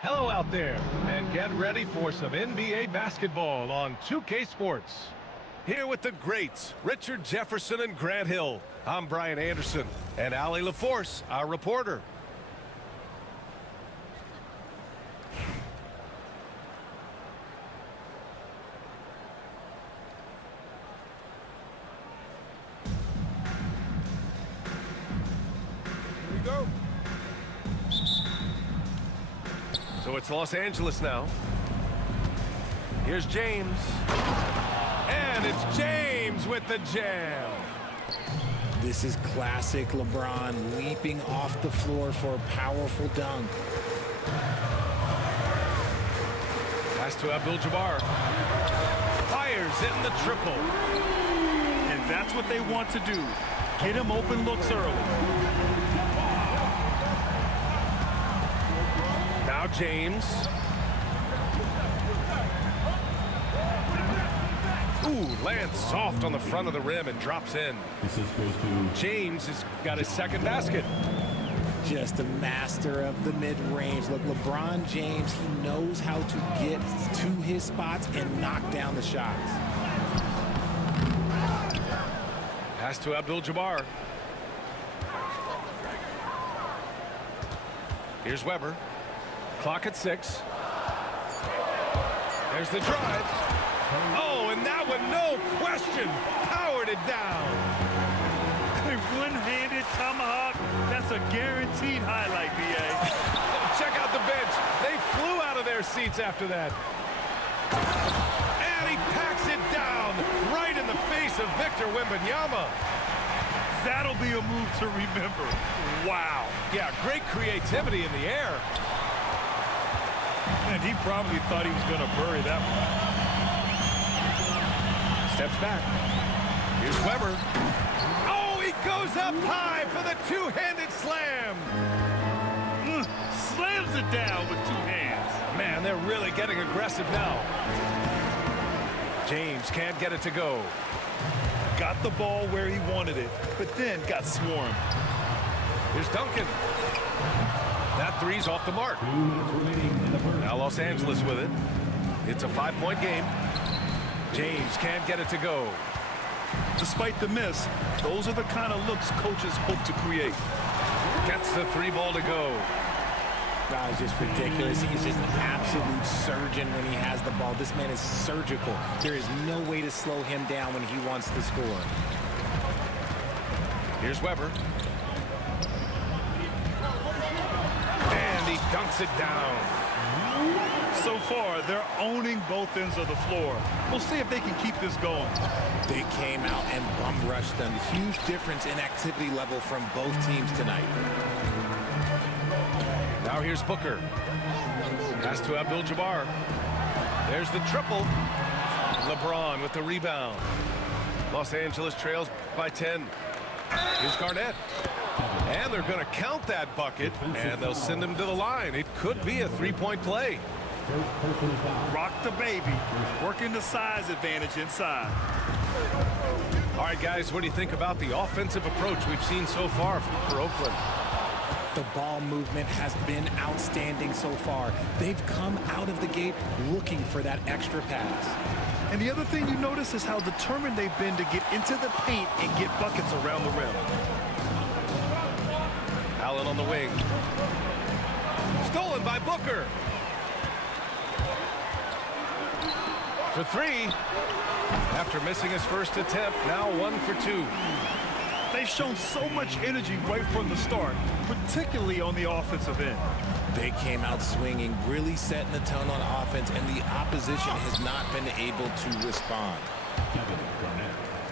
Hello out there, and get ready for some NBA basketball on 2K Sports. Here with the greats, Richard Jefferson and Grant Hill. I'm Brian Anderson, and Allie LaForce, our reporter. Here we go. So it's Los Angeles now. Here's James. And it's James with the jam. This is classic LeBron leaping off the floor for a powerful dunk. Pass to Abdul-Jabbar. Fires in the triple. And that's what they want to do. Get him open looks early. Now James. Ooh, lands soft on the front of the rim and drops in. James has got his second basket. Just a master of the mid-range. Look, LeBron James, he knows how to get to his spots and knock down the shots. Pass to Abdul-Jabbar. Here's Weber. Clock at 6. There's the drive. Oh, and that one, no question, powered it down. A one-handed tomahawk, that's a guaranteed highlight, B.A. Check out the bench. They flew out of their seats after that. And he packs it down right in the face of Victor Wembanyama. That'll be a move to remember. Wow. Yeah, great creativity in the air. And he probably thought he was going to bury that one. Steps back. Here's Weber. Oh, he goes up high for the two-handed slam. Slams it down with two hands. Man, they're really getting aggressive now. James can't get it to go. Got the ball where he wanted it, but then got swarmed. Here's Duncan. That three's off the mark. Now Los Angeles with it. It's a 5-point game. James can't get it to go. Despite the miss, those are the kind of looks coaches hope to create. Gets the 3-ball to go. That is just ridiculous. He's just an absolute surgeon when he has the ball. This man is surgical. There is no way to slow him down when he wants to score. Here's Weber. And he dunks it down. So far, they're owning both ends of the floor. We'll see if they can keep this going. They came out and bum rushed them. Huge difference in activity level from both teams tonight. Now here's Booker. Pass to Abdul-Jabbar. There's the triple. LeBron with the rebound. Los Angeles trails by 10. Here's Garnett. And they're going to count that bucket, and they'll send him to the line. It could be a 3-point play. Rock the baby, working the size advantage inside. All right, guys, what do you think about the offensive approach we've seen so far for Oakland? The ball movement has been outstanding so far. They've come out of the gate looking for that extra pass. And the other thing you notice is how determined they've been to get into the paint and get buckets around the rim. Allen on the wing. Stolen by Booker. For 3. After missing his first attempt, now 1 for 2. They've shown so much energy right from the start, particularly on the offensive end. They came out swinging, really setting the tone on offense, and the opposition has not been able to respond.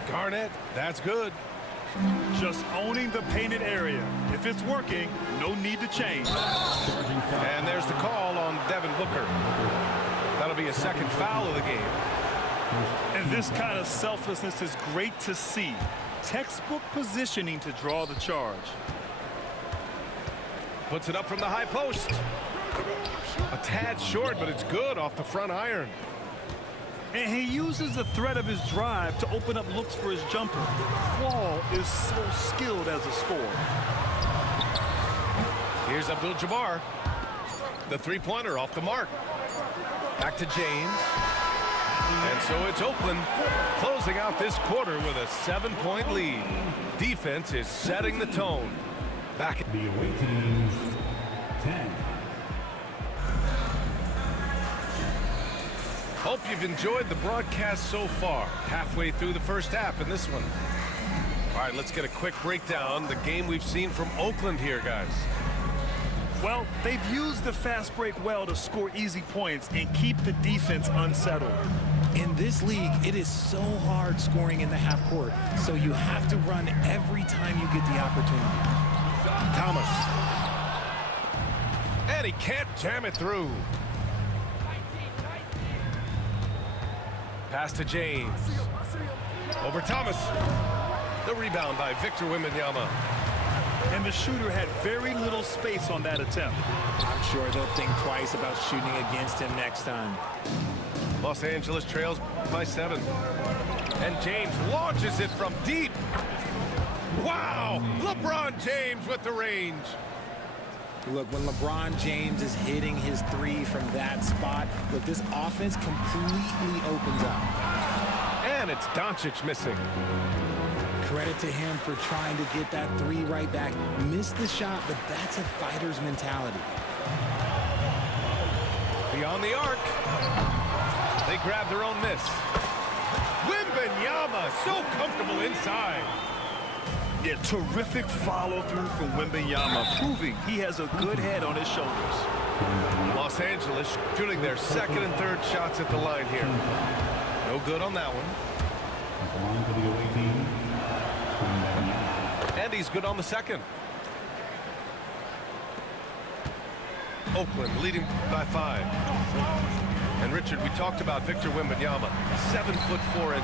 Garnett, that's good. Just owning the painted area. If it's working, no need to change. And there's the call on Devin Booker. That'll be a second foul of the game. And this kind of selflessness is great to see. Textbook positioning to draw the charge. Puts it up from the high post. A tad short, but it's good off the front iron. And he uses the threat of his drive to open up looks for his jumper. Wall is so skilled as a scorer. Here's Abdul-Jabbar. The three-pointer off the mark. Back to James. And so it's Oakland closing out this quarter with a 7-point lead. Defense is setting the tone. Back at the away team, 10. Hope you've enjoyed the broadcast so far. Halfway through the first half in this one. All right, let's get a quick breakdown. The game we've seen from Oakland here, guys. Well, they've used the fast break well to score easy points and keep the defense unsettled. In this league, it is so hard scoring in the half court, so you have to run every time you get the opportunity. Thomas. And he can't jam it through. Pass to James. Over Thomas. The rebound by Victor Wembanyama. And the shooter had very little space on that attempt. I'm sure they'll think twice about shooting against him next time. Los Angeles trails by 7. And James launches it from deep. Wow! LeBron James with the range. Look, when LeBron James is hitting his three from that spot, look, this offense completely opens up. And it's Doncic missing. Credit to him for trying to get that three right back. Missed the shot, but that's a fighter's mentality. Beyond the arc. They grab their own miss. Wembanyama so comfortable inside. Yeah, terrific follow-through from Wembanyama, proving he has a good head on his shoulders. Los Angeles shooting their second and third shots at the line here. No good on that one. At the line for the away team, and he's good on the second. Oakland leading by 5. And Richard, we talked about Victor Wembanyama, 7'4".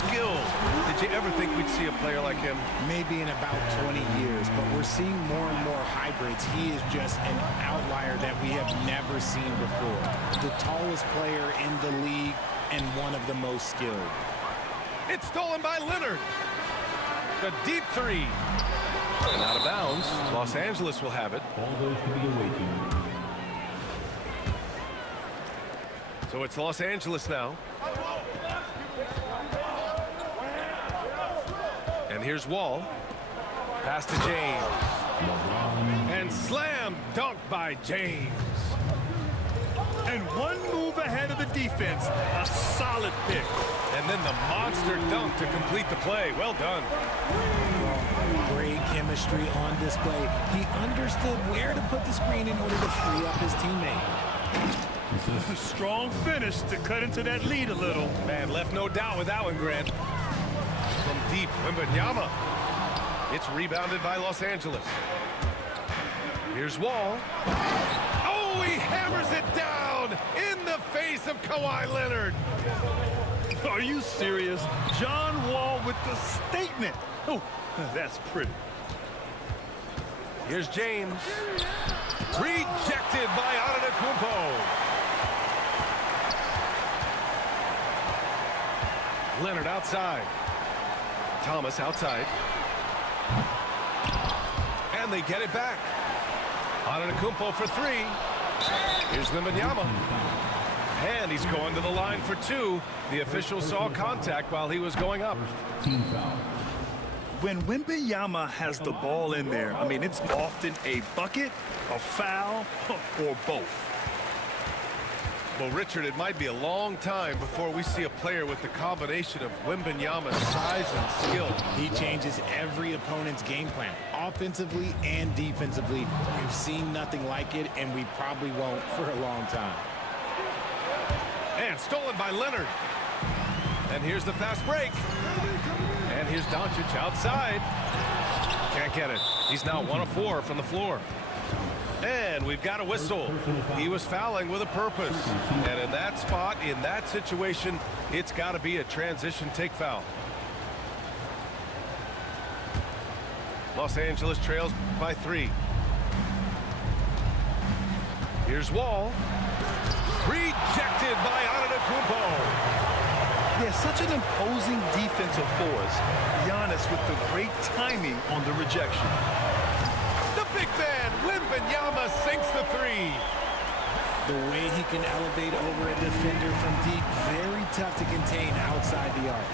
Skilled. Did you ever think we'd see a player like him? Maybe in about 20 years, but we're seeing more and more hybrids. He is just an outlier that we have never seen before. The tallest player in the league and one of the most skilled. It's stolen by Leonard. The deep three. And out of bounds. Los Angeles will have it. ball goes to the away team. So it's Los Angeles now. And here's Wall. Pass to James. And slam dunk by James. And one move ahead of the defense. A solid pick. And then the monster dunk to complete the play. Well done. Great chemistry on display. He understood where to put the screen in order to free up his teammate. A strong finish to cut into that lead a little. Man, left no doubt with that one, Grant. From deep, Wembanyama. It's rebounded by Los Angeles. Here's Wall. Oh, he hammers it down in the face of Kawhi Leonard. Are you serious? John Wall with the statement. Oh, that's pretty. Here's James. Rejected by Antetokounmpo. Leonard outside. Thomas outside. And they get it back. Antetokounmpo for 3. Here's Wembanyama. And he's going to the line for 2. The official saw contact while he was going up. Team foul. When Wembanyama has the ball in there, I mean, it's often a bucket, a foul, or both. Well, Richard, it might be a long time before we see a player with the combination of Wembanyama's size and skill. He changes every opponent's game plan, offensively and defensively. We've seen nothing like it, and we probably won't for a long time. And stolen by Leonard. And here's the fast break. And here's Doncic outside. Can't get it. He's now 1 of 4 from the floor. And we've got a whistle. He was fouling with a purpose. And in that spot, in that situation, it's got to be a transition take foul. Los Angeles trails by 3. Here's Wall. Rejected by Antetokounmpo. Yeah, such an imposing defensive force. Giannis with the great timing on the rejection. The big man, Wembanyama, sinks the 3. The way he can elevate over a defender from deep, very tough to contain outside the arc.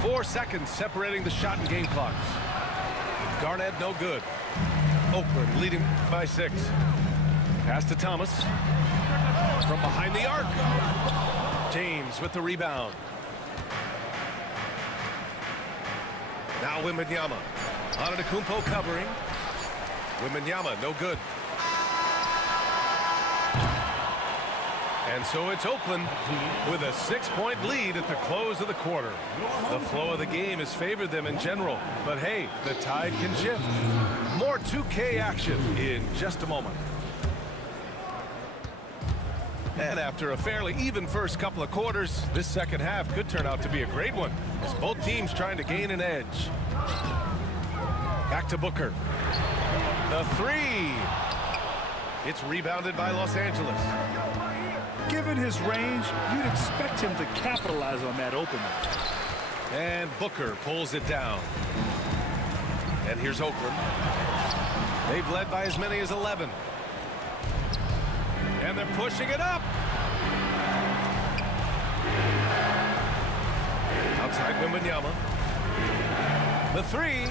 4 seconds separating the shot and game clocks. Garnett no good. Oakland leading by 6. Pass to Thomas. From behind the arc. James with the rebound. Now Wembanyama. Antetokounmpo covering. Wembanyama no good. And so it's Oakland with a 6-point lead at the close of the quarter. The flow of the game has favored them in general. But hey, the tide can shift. More 2K action in just a moment. And after a fairly even first couple of quarters, this second half could turn out to be a great one, as both teams trying to gain an edge. Back to Booker. The 3. It's rebounded by Los Angeles. Given his range, you'd expect him to capitalize on that opening. And Booker pulls it down. And here's Oakland. They've led by as many as 11. And they're pushing it up. Outside Wembanyama. The 3.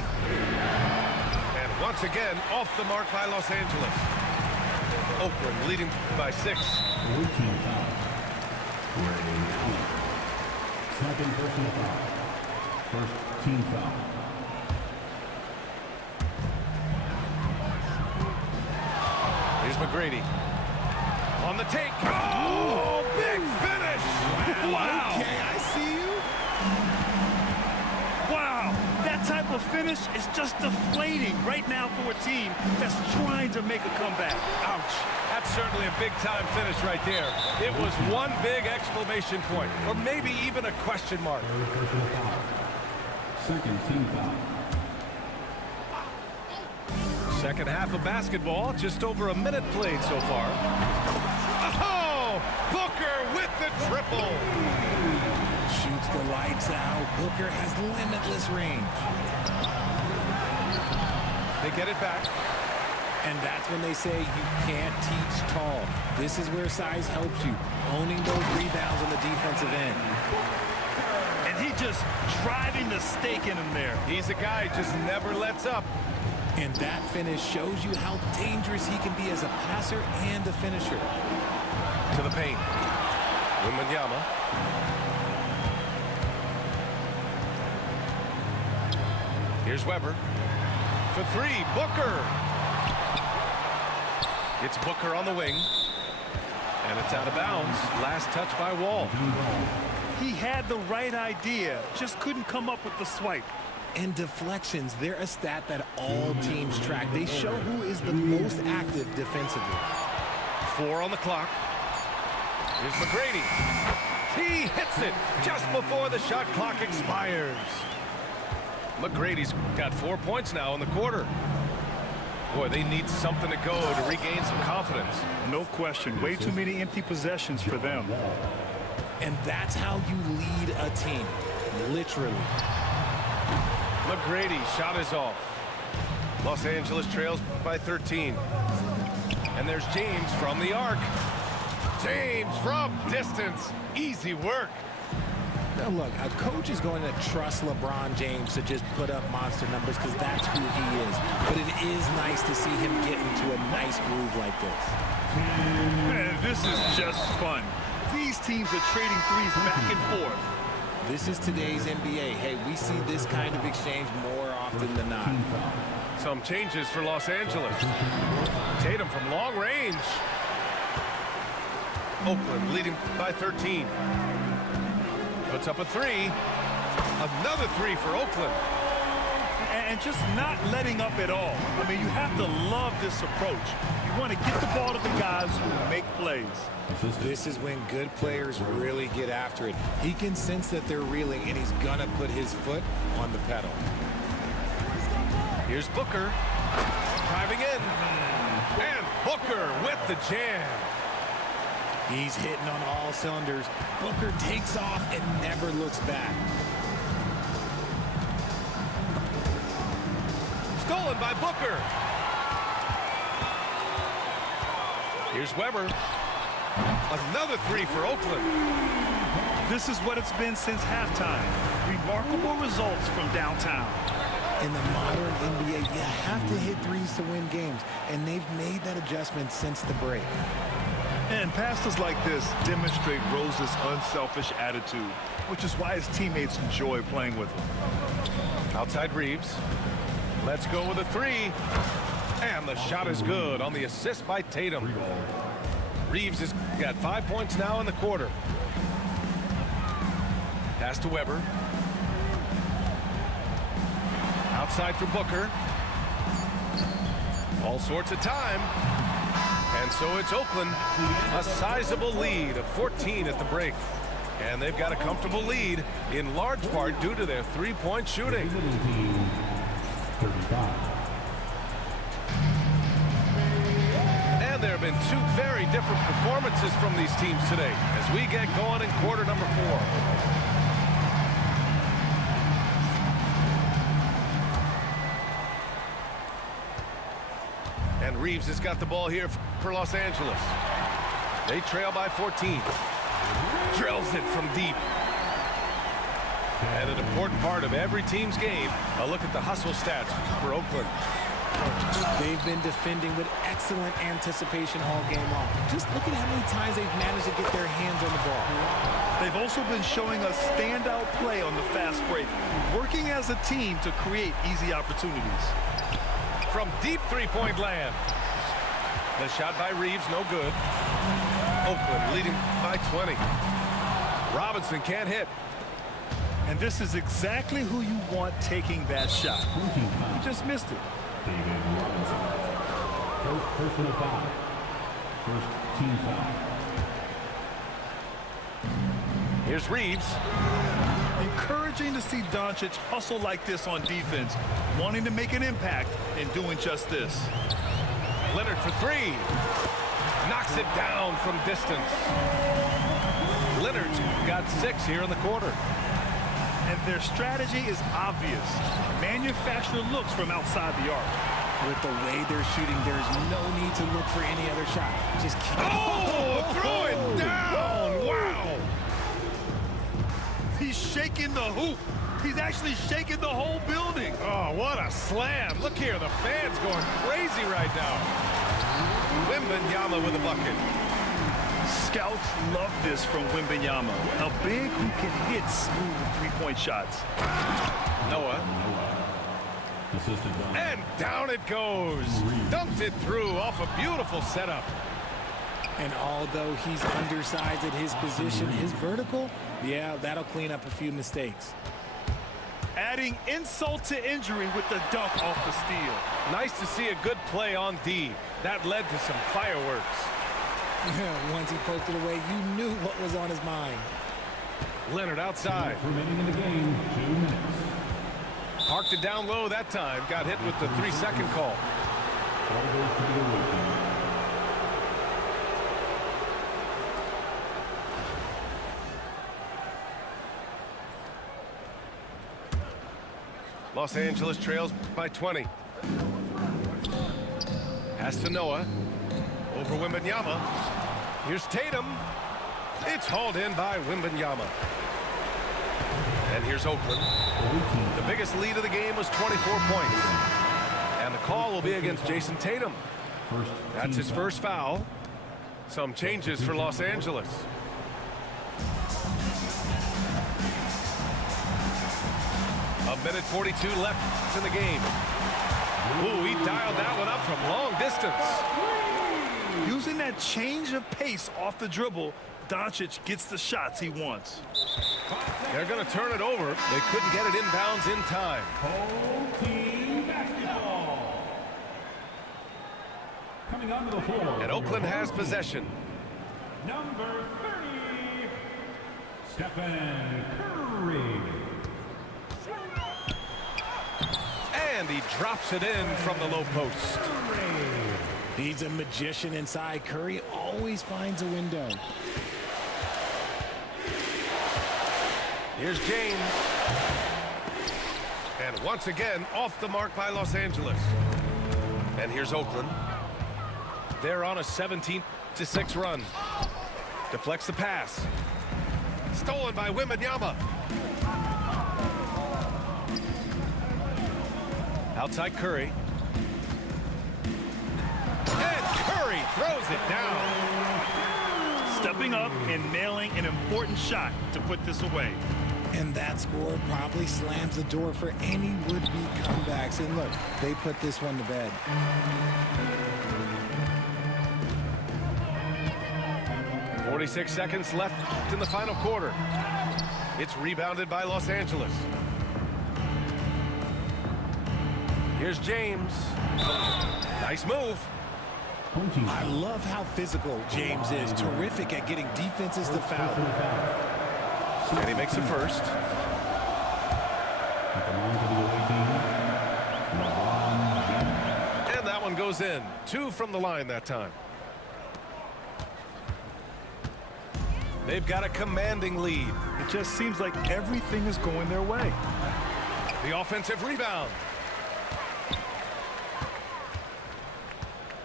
And once again, off the mark by Los Angeles. Oakland leading by 6. 14 foul. Second personal foul. First team foul. Here's McGrady. On the take. Oh, big finish. Wow. Okay, I see you. Wow. That type of finish is just deflating right now for a team that's trying to make a comeback. Ouch. That's certainly a big-time finish right there. It was one big exclamation point, or maybe even a question mark. Third personal foul. Second team foul. Second half of basketball, just over a minute played so far. Oh! Booker with the triple! Shoots the lights out. Booker has limitless range. They get it back. And that's when they say you can't teach tall. This is where size helps you, owning those rebounds on the defensive end. And he just driving the stake in him there. He's a guy who just never lets up. And that finish shows you how dangerous he can be as a passer and a finisher. To the paint. Wembanyama. Here's Weber. For 3, Booker. It's Booker on the wing. And it's out of bounds. Last touch by Wall. He had the right idea, just couldn't come up with the swipe. And deflections, they're a stat that all teams track. They show who is the most active defensively. 4 on the clock. Here's McGrady. He hits it just before the shot clock expires. McGrady's got 4 points now in the quarter. Boy, they need something to go to regain some confidence. No question. Way too many empty possessions for them. And that's how you lead a team, literally. McGrady shot is off. Los Angeles trails by 13. And there's James from the arc. James from distance. Easy work. Now look, a coach is going to trust LeBron James to just put up monster numbers because that's who he is. But it is nice to see him get into a nice groove like this. Man, this is just fun. These teams are trading threes back and forth. This is today's NBA. Hey, we see this kind of exchange more often than not. Some changes for Los Angeles. Tatum from long range. Oakland leading by 13. Puts up a 3. Another 3 for Oakland. And just not letting up at all. I mean, you have to love this approach. You want to get the ball to the guys who make plays. This is when good players really get after it. He can sense that they're reeling, and he's gonna put his foot on the pedal. Here's Booker. Driving in. And Booker with the jam. He's hitting on all cylinders. Booker takes off and never looks back. Stolen by Booker. Here's Weber. Another three for Oakland. This is what it's been since halftime. Remarkable results from downtown. In the modern NBA, you have to hit threes to win games, and they've made that adjustment since the break. And passes like this demonstrate Rose's unselfish attitude, which is why his teammates enjoy playing with him. Outside Reeves. Let's go with a three. And the shot is good on the assist by Tatum. Reeves has got 5 points now in the quarter. Pass to Weber. Outside for Booker. All sorts of time. And so it's Oakland, a sizable lead of 14 at the break. And they've got a comfortable lead in large part due to their three-point shooting. 35. And there have been two very different performances from these teams today as we get going in quarter number 4. And Reeves has got the ball here for Los Angeles. They trail by 14. Drills it from deep. And an important part of every team's game, a look at the hustle stats for Oakland. They've been defending with excellent anticipation all game long. Just look at how many times they've managed to get their hands on the ball. They've also been showing us standout play on the fast break, working as a team to create easy opportunities. From deep three-point land. The shot by Reeves, no good. Oakland leading by 20. Robinson can't hit. And this is exactly who you want taking that shot. You just missed it. David Robinson. First personal foul. First team foul. Here's Reeves. Encouraging to see Doncic hustle like this on defense, wanting to make an impact and doing just this. Leonard for three. Knocks it down from distance. Leonard's got 6 here in the quarter. And their strategy is obvious. Manufacture looks from outside the arc. With the way they're shooting, there's no need to look for any other shot. Just keep Throw it down! Wow! He's shaking the hoop. He's actually shaking the whole building. Oh, what a slam. Look here, the fans going crazy right now. Wembanyama with a bucket. Scouts love this from Wembanyama. A big who can hit smooth three-point shots. Noah. Assisted by And down it goes. Dumped it through off a beautiful setup. And although he's undersized at his position, his vertical, yeah, that'll clean up a few mistakes. Adding insult to injury with the dunk off the steal. Nice to see a good play on D. That led to some fireworks. Once he poked it away, you knew what was on his mind. Leonard outside. remaining in the game, 2 minutes. Parked it down low that time. Got hit with the 3-second call. Ball goes to the away team. Los Angeles trails by 20. Pass to Noah. Over Wembanyama. Here's Tatum. It's hauled in by Wembanyama. And here's Oakland. The biggest lead of the game was 24 points. And the call will be against Jason Tatum. That's his first foul. Some changes for Los Angeles. A minute 42 left in the game. Ooh, he dialed that one up from long distance. Using that change of pace off the dribble, Doncic gets the shots he wants. They're going to turn it over. They couldn't get it inbounds in time. Whole team basketball. Coming onto the floor. And Oakland has possession. Number 30, Stephen Curry. And he drops it in from the low post. He's a magician inside. Curry always finds a window. Here's James. And once again, off the mark by Los Angeles. And here's Oakland. They're on a 17 8-6 run. Deflects the pass. Stolen by Wembanyama. Outside Curry. And Curry throws it down. Stepping up and nailing an important shot to put this away. And that score probably slams the door for any would-be comebacks. And look, they put this one to bed. .46 seconds left in the final quarter. It's rebounded by Los Angeles. Here's James. Nice move. I love how physical James is. Terrific at getting defenses to foul. And he makes the first. And that one goes in. 2 from the line that time. They've got a commanding lead. It just seems like everything is going their way. The offensive rebound.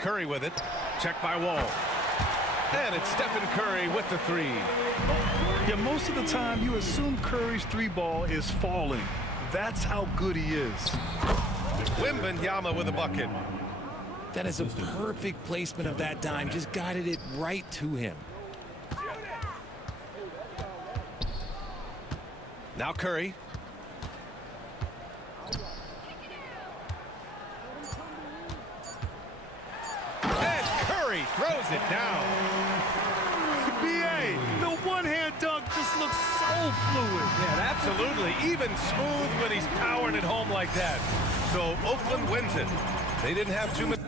Curry with it. Checked by Wall. And it's Stephen Curry with the 3. Yeah, most of the time you assume Curry's 3-ball is falling. That's how good he is. Wembanyama with a bucket. That is a perfect placement of that dime. Just guided it right to him. Now Curry. And Curry throws it down. BA, the one-hand dunk just looks so fluid. Yeah, absolutely. Even smooth when he's powering it home like that. So Oakland wins it. They didn't have too much.